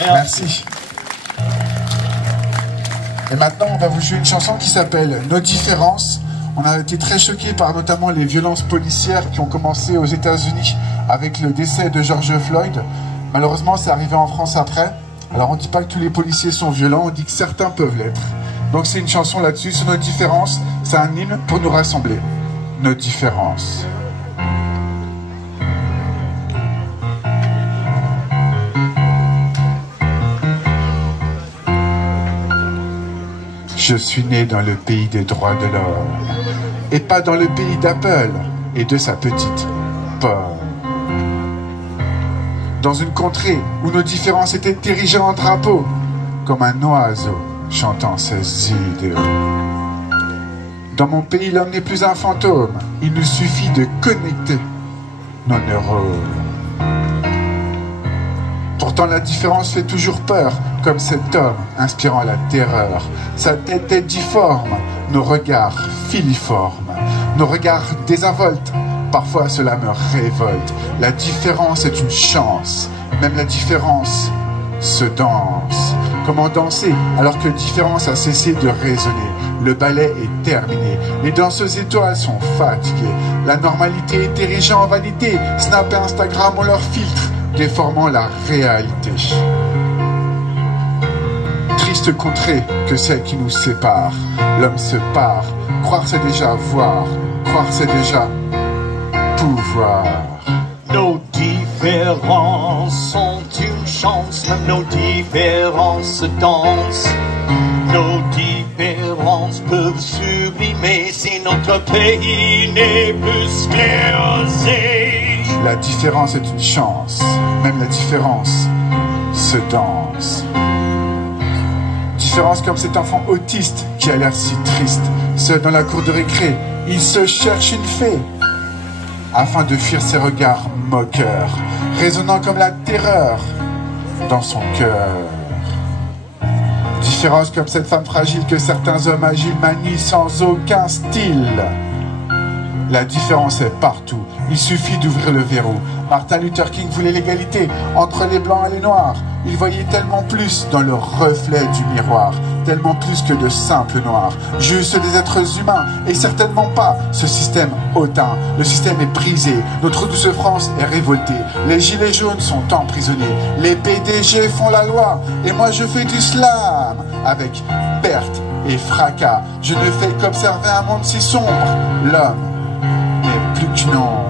Merci. Et maintenant, on va vous jouer une chanson qui s'appelle Nos différences. On a été très choqués par notamment les violences policières qui ont commencé aux États-Unis avec le décès de George Floyd. Malheureusement, c'est arrivé en France après. Alors, on ne dit pas que tous les policiers sont violents, on dit que certains peuvent l'être. Donc, c'est une chanson là-dessus, sur nos différences. C'est un hymne pour nous rassembler. Nos différences. Je suis né dans le pays des droits de l'homme, et pas dans le pays d'Apple et de sa petite pomme. Dans une contrée où nos différences étaient érigées en drapeau, comme un oiseau chantant ses idéaux. Dans mon pays, l'homme n'est plus un fantôme, il nous suffit de connecter nos neurones. Pourtant la différence fait toujours peur, comme cet homme inspirant la terreur. Sa tête est difforme, nos regards filiformes, nos regards désinvoltes. Parfois cela me révolte. La différence est une chance, même la différence se danse. Comment danser alors que différence a cessé de résonner? Le ballet est terminé, les danseuses étoiles sont fatiguées. La normalité est érigée en vanité. Snap et Instagram ont leur filtre, déformant la réalité. Triste contrée que celle qui nous sépare. L'homme se part, croire c'est déjà voir, croire c'est déjà pouvoir. Nos différences sont une chance, même nos différences dansent. Nos différences peuvent sublimer si notre pays n'est plus sclérosé. La différence est une chance, même la différence se danse. Différence comme cet enfant autiste qui a l'air si triste. Seul dans la cour de récré, il se cherche une fée afin de fuir ses regards moqueurs, résonnant comme la terreur dans son cœur. Différence comme cette femme fragile que certains hommes agiles manient sans aucun style. La différence est partout, il suffit d'ouvrir le verrou. Martin Luther King voulait l'égalité entre les blancs et les noirs. Il voyait tellement plus dans le reflet du miroir, tellement plus que de simples noirs, juste des êtres humains, et certainement pas ce système hautain. Le système est brisé, notre douce France est révoltée, les gilets jaunes sont emprisonnés, les PDG font la loi, et moi je fais du slam, avec perte et fracas. Je ne fais qu'observer un monde si sombre, l'homme n'est plus qu'une ombre.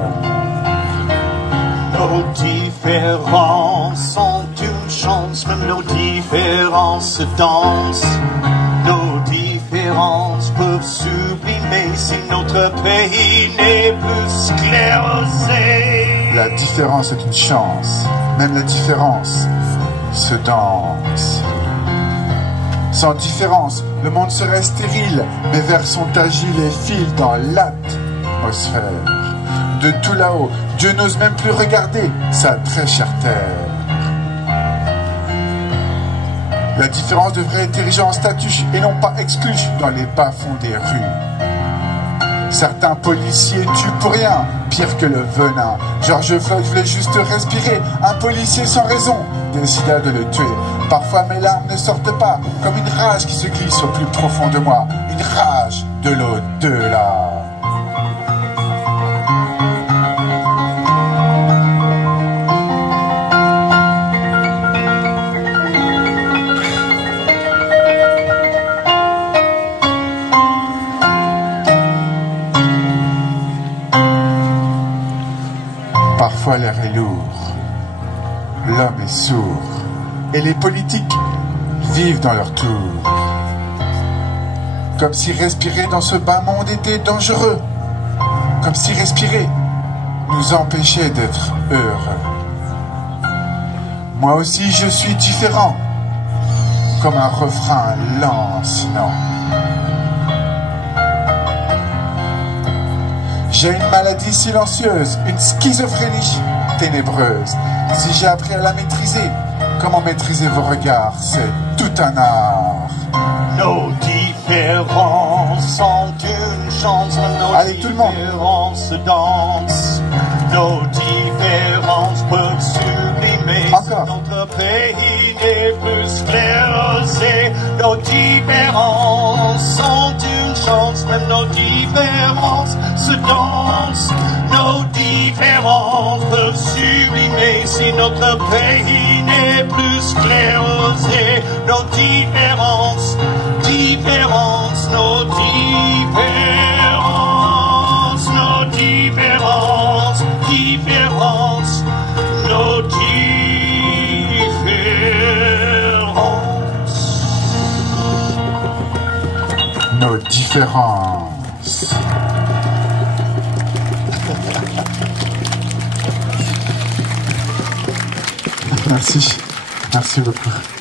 Nos différences sont une chance, même nos différences dansent. Nos différences peuvent sublimer si notre pays n'est plus sclérosé. La différence est une chance, même la différence se danse. Sans différence, le monde serait stérile, mes vers sont agiles et filent dans l'atmosphère. De tout là-haut, Dieu n'ose même plus regarder sa très chère terre. La différence devrait être érigée en statut et non pas exclue dans les bas-fonds des rues. Certains policiers tuent pour rien, pire que le venin. George Floyd voulait juste respirer, un policier sans raison décida de le tuer. Parfois mes larmes ne sortent pas, comme une rage qui se glisse au plus profond de moi, une rage de l'au-delà. Parfois l'air est lourd, l'homme est sourd, et les politiques vivent dans leur tour. Comme si respirer dans ce bas monde était dangereux, comme si respirer nous empêchait d'être heureux. Moi aussi je suis différent, comme un refrain lancinant. J'ai une maladie silencieuse, une schizophrénie ténébreuse. Si j'ai appris à la maîtriser, comment maîtriser vos regards? C'est tout un art. Nos différences sont une chance, nos Allez, tout le monde. différences dansent. Nos différences peuvent sublimer. Encore. encore. Notre pays n'est plus sclérosé. Nos différences sont une chance. Même nos différences se dansent. Nos différences peuvent sublimer. Si notre pays n'est plus sclérosé. Nos différences, nos différences, nos différences, nos différences. Nos différences. Merci. Merci beaucoup.